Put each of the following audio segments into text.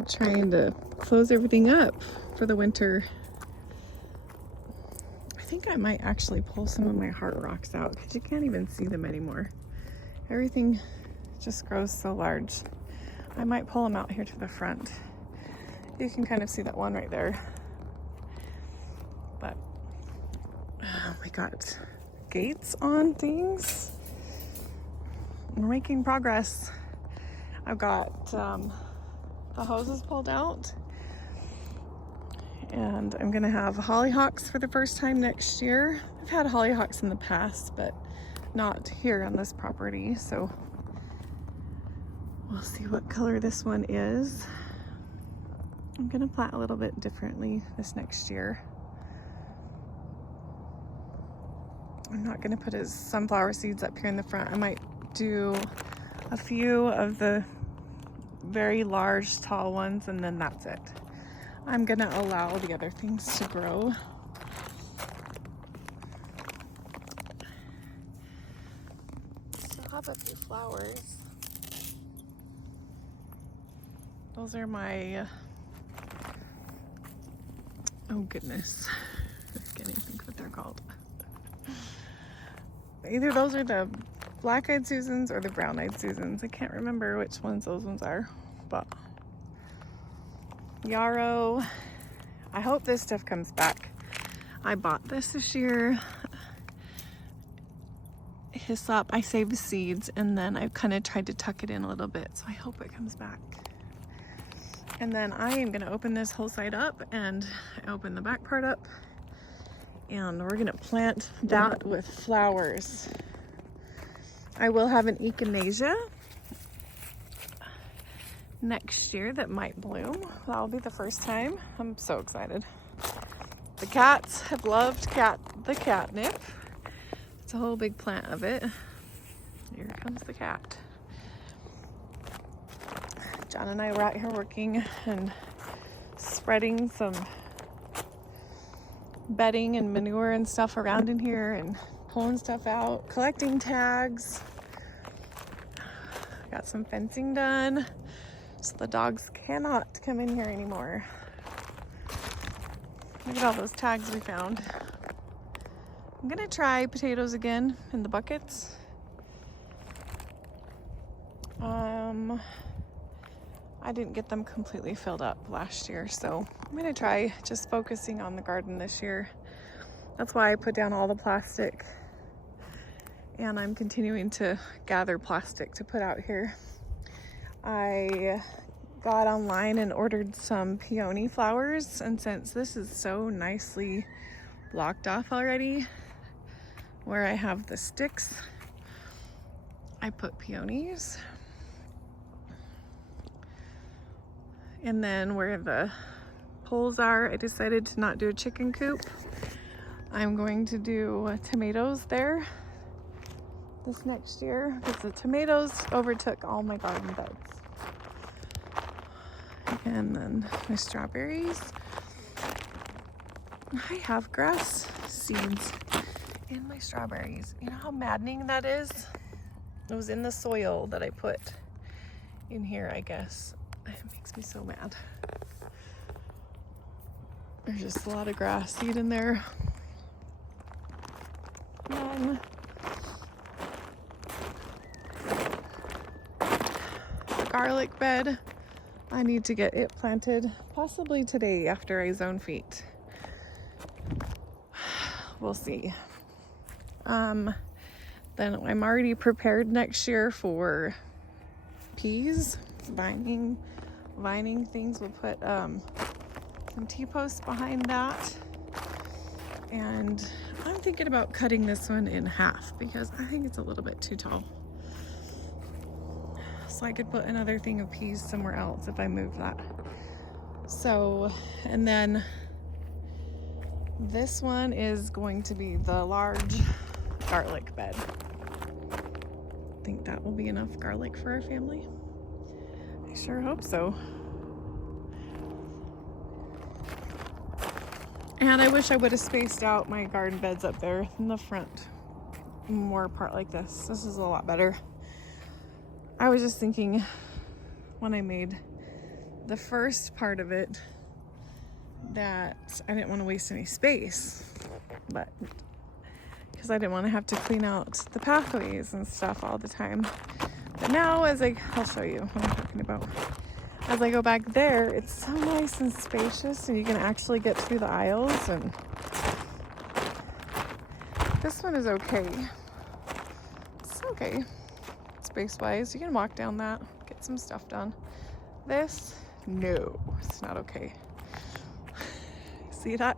I'm trying to close everything up for the winter. I think I might actually pull some of my heart rocks out because you can't even see them anymore. Everything just grows so large. I might pull them out here to the front. You can kind of see that one right there. But we got gates on things. We're making progress. I've got the hoses pulled out, and I'm gonna have hollyhocks for the first time next year. I've had hollyhocks in the past, but not here on this property, so we'll see what color this one is. I'm gonna plant a little bit differently this next year. I'm not gonna put his sunflower seeds up here in the front. I might do a few of the very large, tall ones, and then that's it. I'm gonna allow the other things to grow. Still have a few flowers. Those are my, oh goodness, I can't even think what they're called. Either those are the black-eyed Susans or the brown-eyed Susans. I can't remember which ones those ones are, but yarrow. I hope this stuff comes back. I bought this year. Hyssop, I saved the seeds, and then I kind of tried to tuck it in a little bit, so I hope it comes back. And then I am gonna open this whole side up and open the back part up, and we're gonna plant that with flowers. I will have an echinacea next year that might bloom. That'll be the first time. I'm so excited. The cats have loved the catnip. It's a whole big plant of it. Here comes the cat. John and I were out here working and spreading some bedding and manure and stuff around in here and pulling stuff out, collecting tags. Got some fencing done so the dogs cannot come in here anymore. Look at all those tags we found. I'm gonna try potatoes again in the buckets. I didn't get them completely filled up last year, so I'm gonna try just focusing on the garden this year. That's why I put down all the plastic, and I'm continuing to gather plastic to put out here. I got online and ordered some peony flowers, and since this is so nicely blocked off already, where I have the sticks, I put peonies. And then where the poles are, I decided to not do a chicken coop. I'm going to do tomatoes there this next year because the tomatoes overtook all my garden beds. And then my strawberries. I have grass seeds in my strawberries. You know how maddening that is? It was in the soil that I put in here, I guess. It makes me so mad. There's just a lot of grass seed in there. The garlic bed, I need to get it planted possibly today after I zone feet. We'll see. Then I'm already prepared next year for peas, vining things. We'll put some T-posts behind that, and I'm thinking about cutting this one in half because I think it's a little bit too tall. So I could put another thing of peas somewhere else if I move that. So, and then this one is going to be the large garlic bed. I think that will be enough garlic for our family. I sure hope so. And I wish I would have spaced out my garden beds up there in the front more part like this. This is a lot better. I was just thinking when I made the first part of it that I didn't want to waste any space, but because I didn't want to have to clean out the pathways and stuff all the time. But now I'll show you what I'm talking about. As I go back there, it's so nice and spacious, and you can actually get through the aisles, and this one is okay. It's okay space-wise. You can walk down that, get some stuff done. This, no, it's not okay. See that?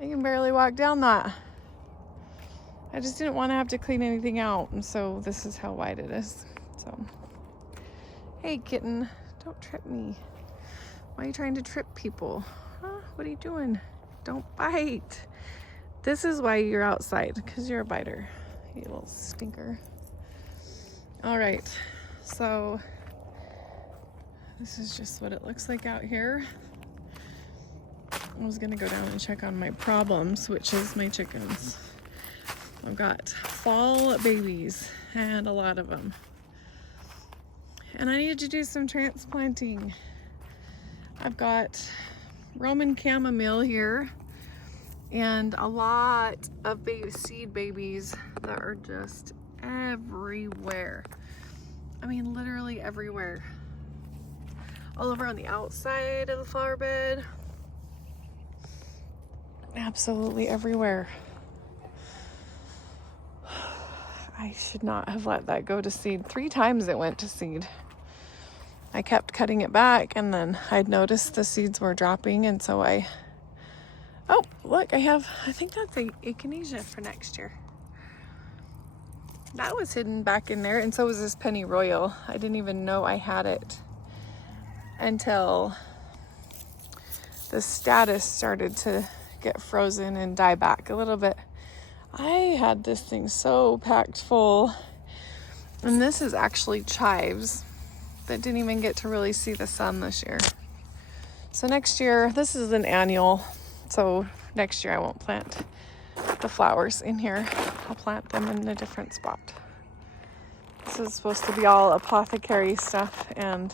I can barely walk down that. I just didn't want to have to clean anything out, and so this is how wide it is. So, hey kitten, don't trip me. Why are you trying to trip people? Huh? What are you doing? Don't bite. This is why you're outside, because you're a biter, you little stinker. All right, so this is just what it looks like out here. I was gonna go down and check on my problems, which is my chickens. I've got fall babies and a lot of them. And I need to do some transplanting. I've got Roman chamomile here and a lot of seed babies that are just everywhere. I mean, literally everywhere. All over on the outside of the flower bed. Absolutely everywhere. I should not have let that go to seed. 3 times it went to seed. I kept cutting it back, and then I'd noticed the seeds were dropping, and so oh, look, I think that's a echinacea for next year. That was hidden back in there, and so was this pennyroyal. I didn't even know I had it until the status started to get frozen and die back a little bit. I had this thing so packed full, and this is actually chives that didn't even get to really see the sun this year. So next year, this is an annual, so next year I won't plant the flowers in here. I'll plant them in a different spot. This is supposed to be all apothecary stuff, and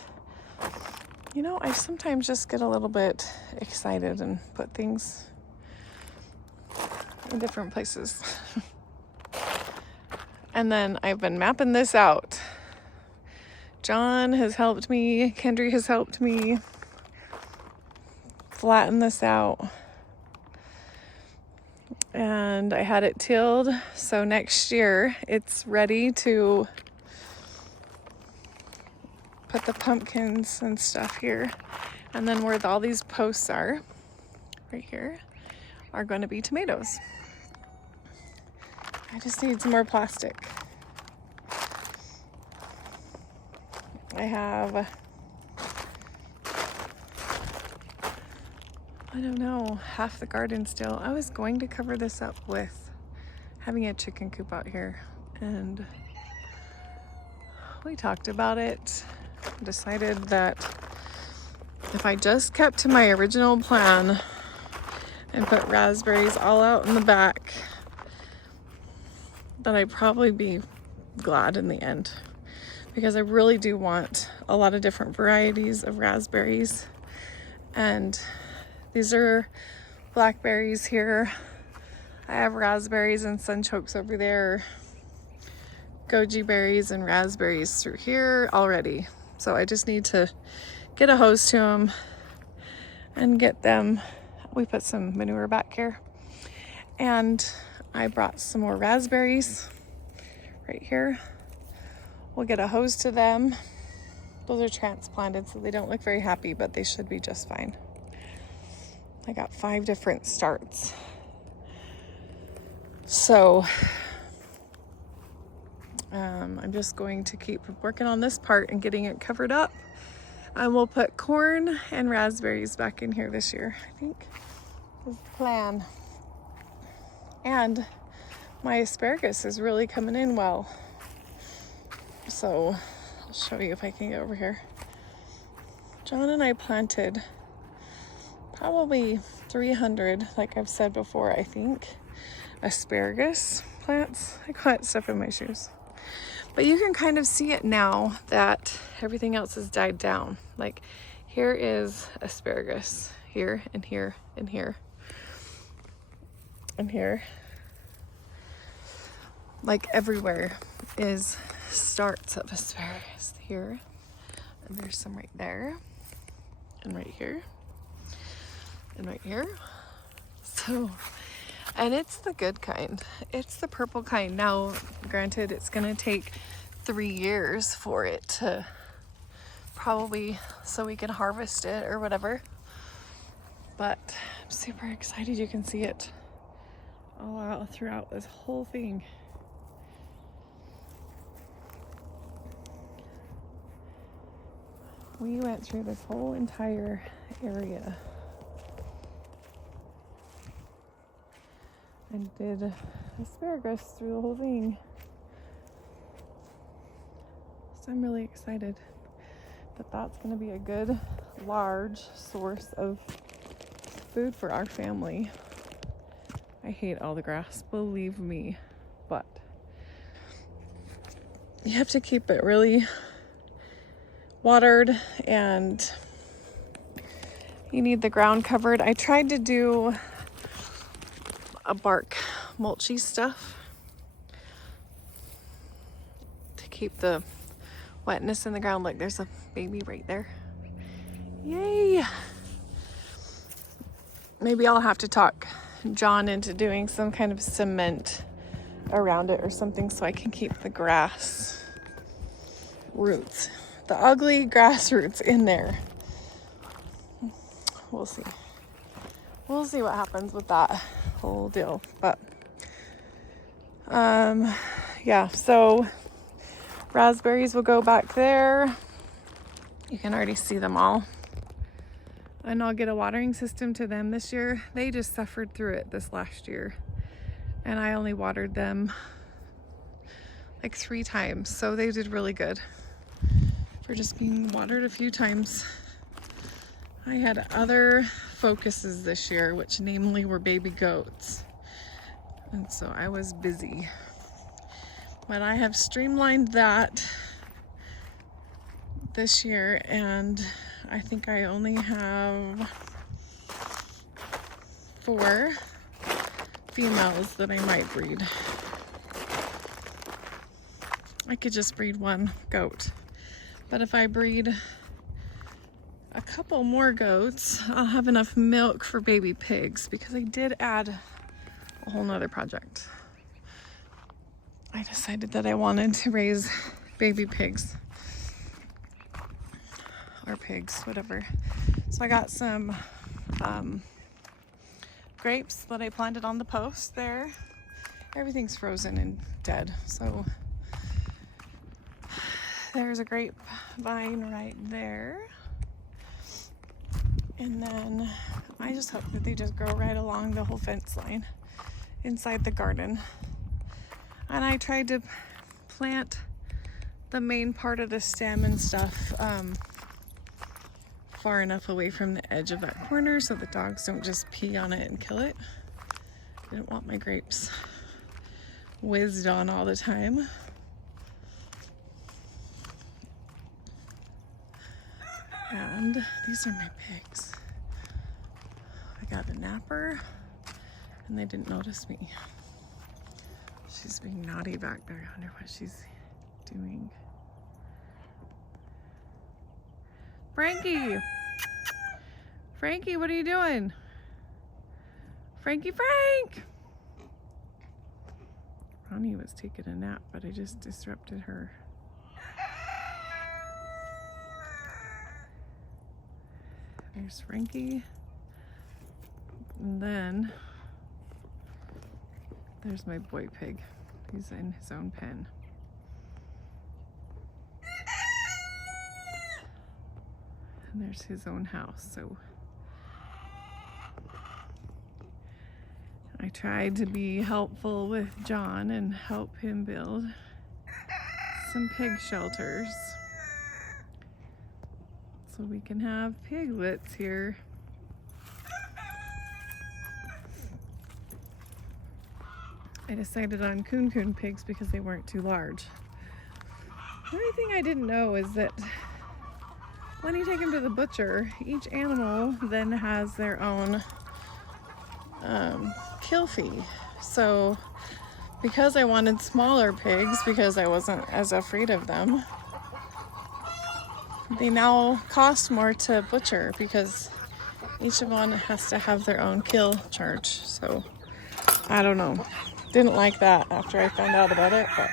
you know, I sometimes just get a little bit excited and put things in different places. And then I've been mapping this out. John has helped me, Kendry has helped me flatten this out. And I had it tilled, so next year it's ready to put the pumpkins and stuff here. And then where all these posts are, right here, are going to be tomatoes. I just need some more plastic. I have, I don't know, half the garden still. I was going to cover this up with having a chicken coop out here, and we talked about it, decided that if I just kept to my original plan and put raspberries all out in the back, that I'd probably be glad in the end, because I really do want a lot of different varieties of raspberries. And these are blackberries here. I have raspberries and sunchokes over there, goji berries and raspberries through here already. So I just need to get a hose to them and get them. We put some manure back here, and I brought some more raspberries right here. We'll get a hose to them. Those are transplanted, so they don't look very happy, but they should be just fine. I got 5 different starts. So I'm just going to keep working on this part and getting it covered up. And we'll put corn and raspberries back in here this year, I think is the plan. And my asparagus is really coming in well. So I'll show you if I can get over here. John and I planted probably 300, like I've said before, I think, asparagus plants. I got stuff in my shoes. But you can kind of see it now that everything else has died down. Like Here is asparagus. Here and here and here and here. Like everywhere is starts of asparagus. Here, and there's some right there, and right here, and right here. So, and it's the good kind. It's the purple kind. Now, granted, it's gonna take 3 years for it to probably, so we can harvest it or whatever. But I'm super excited. You can see it all out throughout this whole thing. We went through this whole entire area and did asparagus through the whole thing. So I'm really excited that that's going to be a good, large source of food for our family. I hate all the grass, believe me, but you have to keep it really watered and you need the ground covered. I tried to do a bark mulchy stuff to keep the wetness in the ground. Like there's a baby right there. Yay! Maybe I'll have to talk John into doing some kind of cement around it or something so I can keep the grass roots, the ugly grass roots in there. We'll see. We'll see what happens with that whole deal. But yeah, so raspberries will go back there. You can already see them all. And I'll get a watering system to them this year. They just suffered through it this last year. And I only watered them like 3 times. So they did really good for just being watered a few times. I had other focuses this year, which namely were baby goats. And so I was busy. But I have streamlined that this year, and I think I only have 4 females that I might breed. I could just breed 1 goat, but if I breed a couple more goats, I'll have enough milk for baby pigs, because I did add a whole nother project. I decided that I wanted to raise baby pigs. Or pigs, whatever. So I got some grapes that I planted on the post there. Everything's frozen and dead. So there's a grapevine right there. And then I just hope that they just grow right along the whole fence line inside the garden. And I tried to plant the main part of the stem and stuff far enough away from the edge of that corner so the dogs don't just pee on it and kill it. I don't want my grapes whizzed on all the time. And these are my pigs. I got a napper and they didn't notice me. She's being naughty back there. I wonder what she's doing. Frankie! Frankie, what are you doing? Frankie Frank! Ronnie was taking a nap, but I just disrupted her. There's Frankie. And then there's my boy pig. He's in his own pen. And there's his own house. So I tried to be helpful with John and help him build some pig shelters so we can have piglets here. I decided on coon pigs because they weren't too large. The only thing I didn't know is that when you take them to the butcher, each animal then has their own kill fee. So because I wanted smaller pigs, because I wasn't as afraid of them, they now cost more to butcher because each one has to have their own kill charge. So I don't know. Didn't like that after I found out about it, but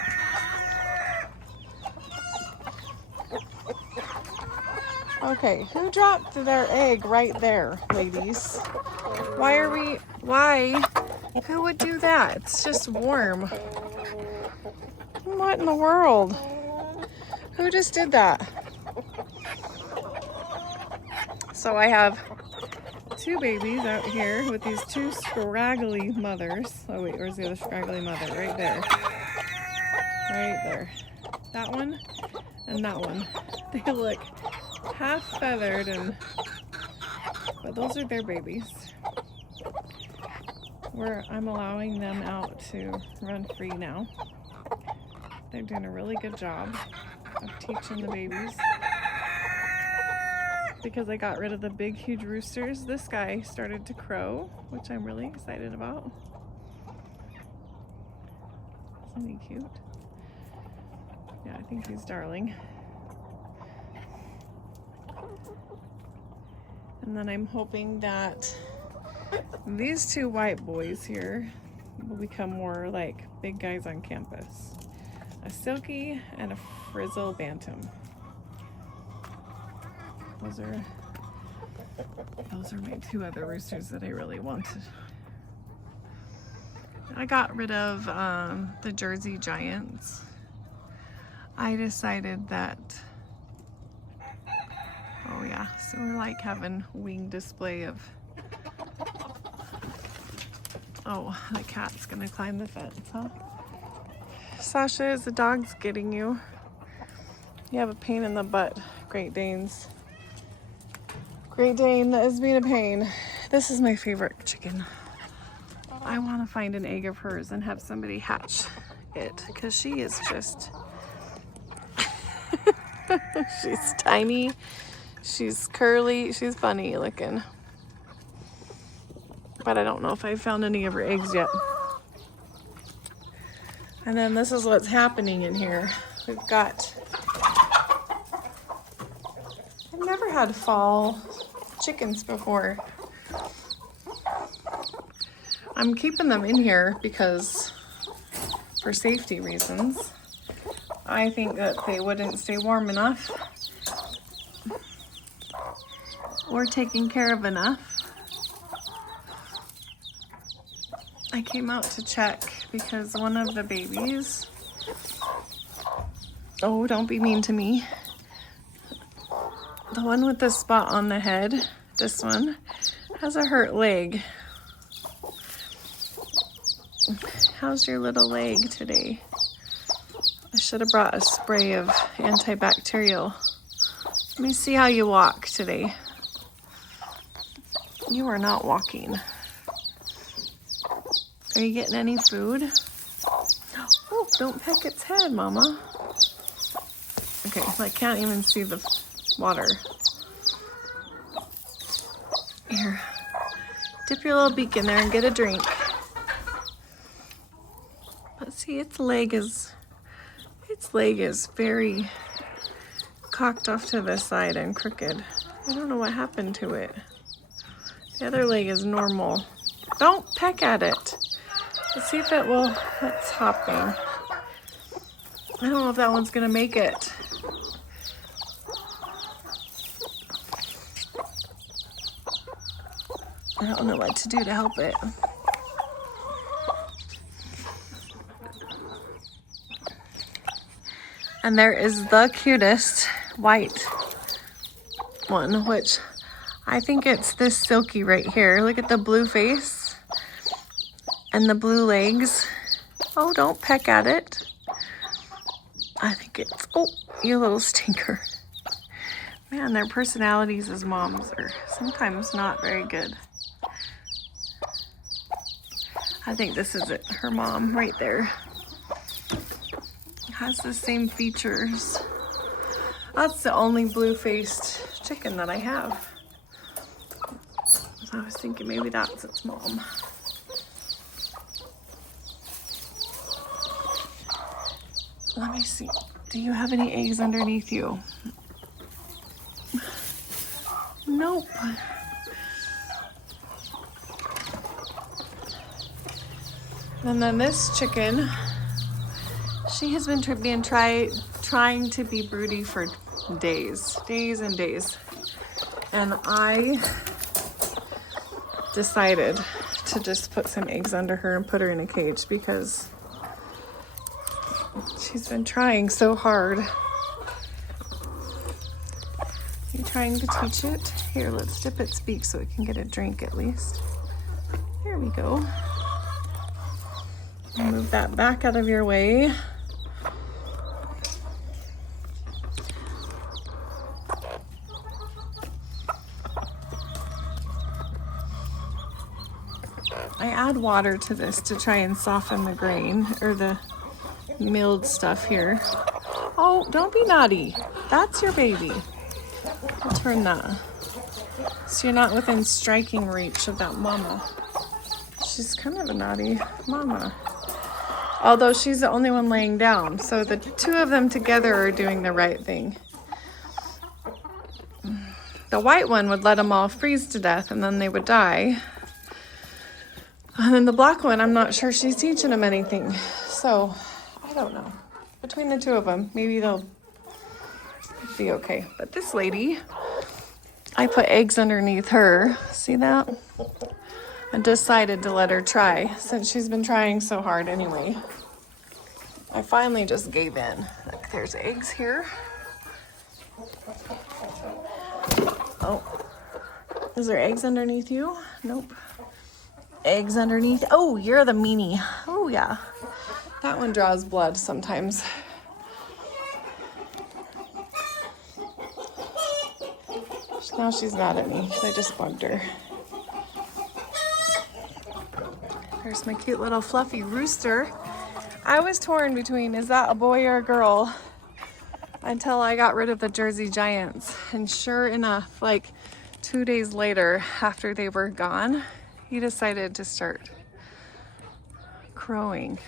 okay, who dropped their egg right there, ladies? Why? Who would do that? It's just warm. What in the world? Who just did that? So I have 2 babies out here with these 2 scraggly mothers. Oh wait, where's the other scraggly mother? Right there. Right there. That one and that one. They look half feathered, but those are their babies. I'm allowing them out to run free now. They're doing a really good job of teaching the babies. Because I got rid of the big, huge roosters, this guy started to crow, which I'm really excited about. Isn't he cute? Yeah, I think he's darling. And then I'm hoping that these 2 white boys here will become more like big guys on campus. A silky and a frizzle bantam. Those are my 2 other roosters that I really wanted. I got rid of the Jersey Giants. I decided that, oh yeah, so we're like having wing display of, oh, the cat's gonna climb the fence, huh? Sasha, is the dog's getting you? You have a pain in the butt, Great Danes. Great Dane that is being a pain. This is my favorite chicken. I want to find an egg of hers and have somebody hatch it because she is just, she's tiny, she's curly, she's funny looking. But I don't know if I've found any of her eggs yet. And then this is what's happening in here. We've got, I've never had fall chickens before. I'm keeping them in here because for safety reasons. I think that they wouldn't stay warm enough or taken care of enough. I came out to check because one of the babies, oh, don't be mean to me. The one with the spot on the head, this one, has a hurt leg. How's your little leg today? I should have brought a spray of antibacterial. Let me see how you walk today. You are not walking. Are you getting any food? Oh, don't peck its head, Mama. Okay, I can't even see the water. Here, dip your little beak in there and get a drink. But see, its leg is very cocked off to the side and crooked. I don't know what happened to it. The other leg is normal. Don't peck at it. Let's see if it will. It's hopping. I don't know if that one's gonna make it. I don't know what to do to help it. And there is the cutest white one, which I think it's this silky right here. Look at the blue face and the blue legs. Oh, don't peck at it. I think it's, oh, you little stinker. Man, their personalities as moms are sometimes not very good. I think this is it, her mom right there. Has the same features. That's the only blue-faced chicken that I have. So I was thinking maybe that's its mom. Let me see. Do you have any eggs underneath you? Nope. And then this chicken, she has been trying to be broody for days and days. And I decided to just put some eggs under her and put her in a cage because she's been trying so hard. You trying to teach it? Here, let's dip its beak so it can get a drink at least. There we go. Move that back out of your way. I add water to this to try and soften the grain or the milled stuff here. Oh, don't be naughty. That's your baby. I'll turn that so you're not within striking reach of that mama. She's kind of a naughty mama. Although she's the only one laying down, so the two of them together are doing the right thing. The white one would let them all freeze to death and then they would die. And then the black one, I'm not sure she's teaching them anything. So, I don't know. Between the two of them, maybe they'll be okay. But this lady, I put eggs underneath her. See that? I decided to let her try since she's been trying so hard anyway. I finally just gave in. Look, there's eggs here. Oh, is there eggs underneath you? Nope. Eggs underneath. Oh, you're the meanie. Oh, yeah. That one draws blood sometimes. Now she's mad at me because I just bugged her. There's my cute little fluffy rooster. I was torn between, is that a boy or a girl? Until I got rid of the Jersey Giants. And sure enough, like 2 days later, after they were gone, he decided to start crowing.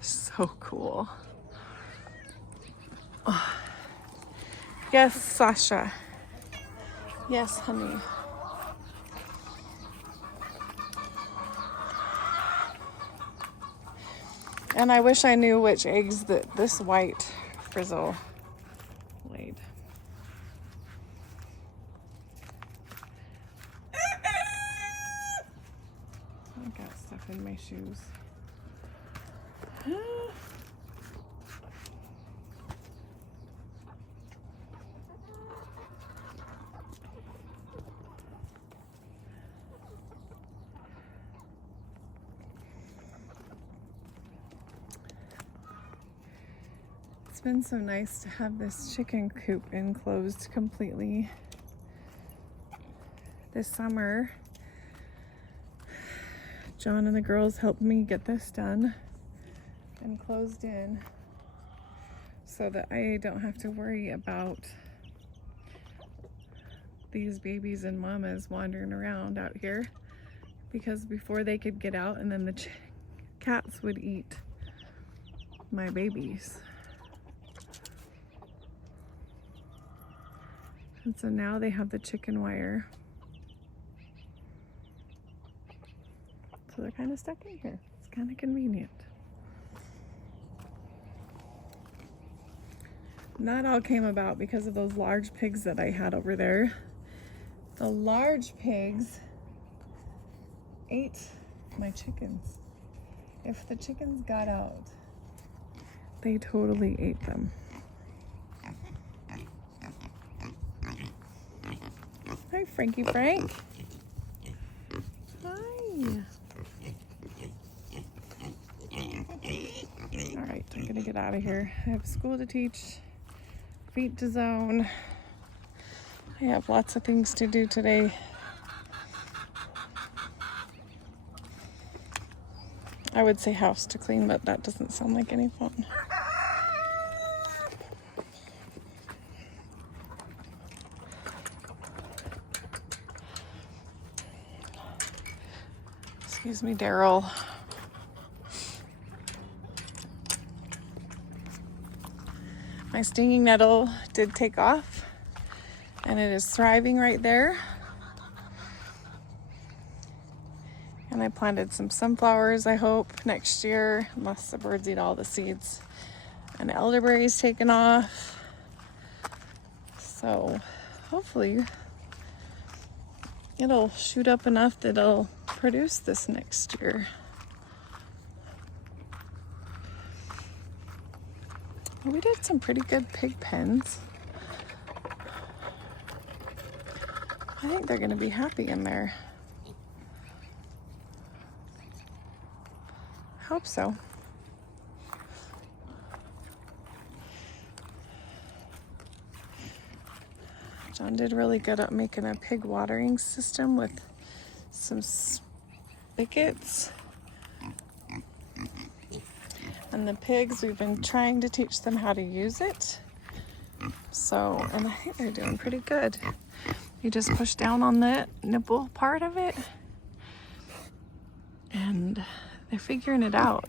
So cool. Oh. Yes, Sasha. Yes, honey. And I wish I knew which eggs that this white frizzle laid. I got stuff in my shoes. It's been so nice to have this chicken coop enclosed completely. This summer, John and the girls helped me get this done and closed in so that I don't have to worry about these babies and mamas wandering around out here, because before they could get out and then the cats would eat my babies. And so now they have the chicken wire. So they're kind of stuck in here. It's kind of convenient. And that all came about because of those large pigs that I had over there. The large pigs ate my chickens. If the chickens got out, they totally ate them. Hi, Frankie Frank. Hi. All right, I'm gonna get out of here. I have school to teach, feet to zone. I have lots of things to do today. I would say house to clean, but that doesn't sound like any fun. Excuse me, Daryl. My stinging nettle did take off, and it is thriving right there. And I planted some sunflowers, I hope, next year, unless the birds eat all the seeds. And elderberry's taken off. So hopefully it'll shoot up enough that it'll produce this next year. We did some pretty good pig pens. I think they're gonna be happy in there. Hope so. John did really good at making a pig watering system with some spigots. And the pigs, we've been trying to teach them how to use it. So, and I think they're doing pretty good. You just push down on the nipple part of it, and they're figuring it out.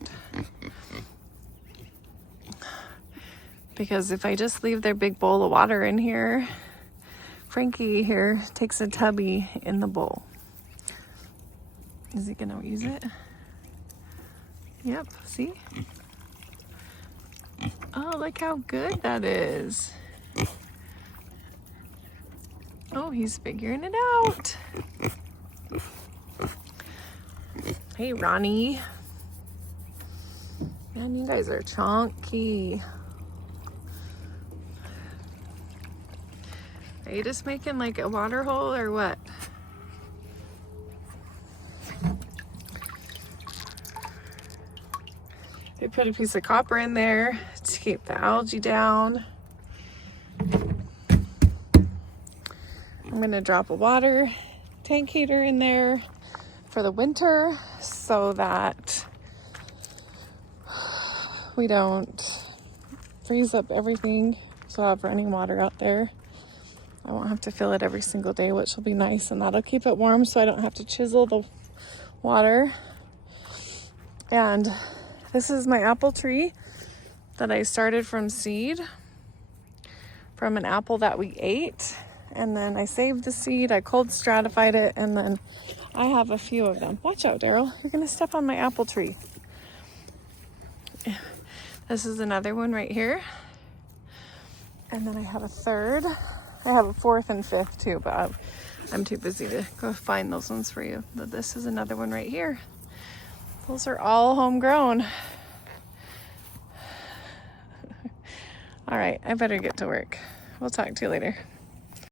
Because if I just leave their big bowl of water in here, Frankie here takes a tubby in the bowl. Is he gonna use it? Yep, see? Oh, look how good that is. Oh, he's figuring it out. Hey, Ronnie. Man, you guys are chunky. Are you just making like a water hole or what? They put a piece of copper in there to keep the algae down. I'm gonna drop a water tank heater in there for the winter so that we don't freeze up everything. So I'll have running water out there. I won't have to fill it every single day, which will be nice, and that'll keep it warm so I don't have to chisel the water. And this is my apple tree that I started from seed, from an apple that we ate. And then I saved the seed, I cold stratified it, and then I have a few of them. Watch out, Daryl, you're gonna step on my apple tree. This is another one right here. And then I have a third. I have a fourth and fifth too, but I'm too busy to go find those ones for you. But this is another one right here. Those are all homegrown. All right, I better get to work. We'll talk to you later.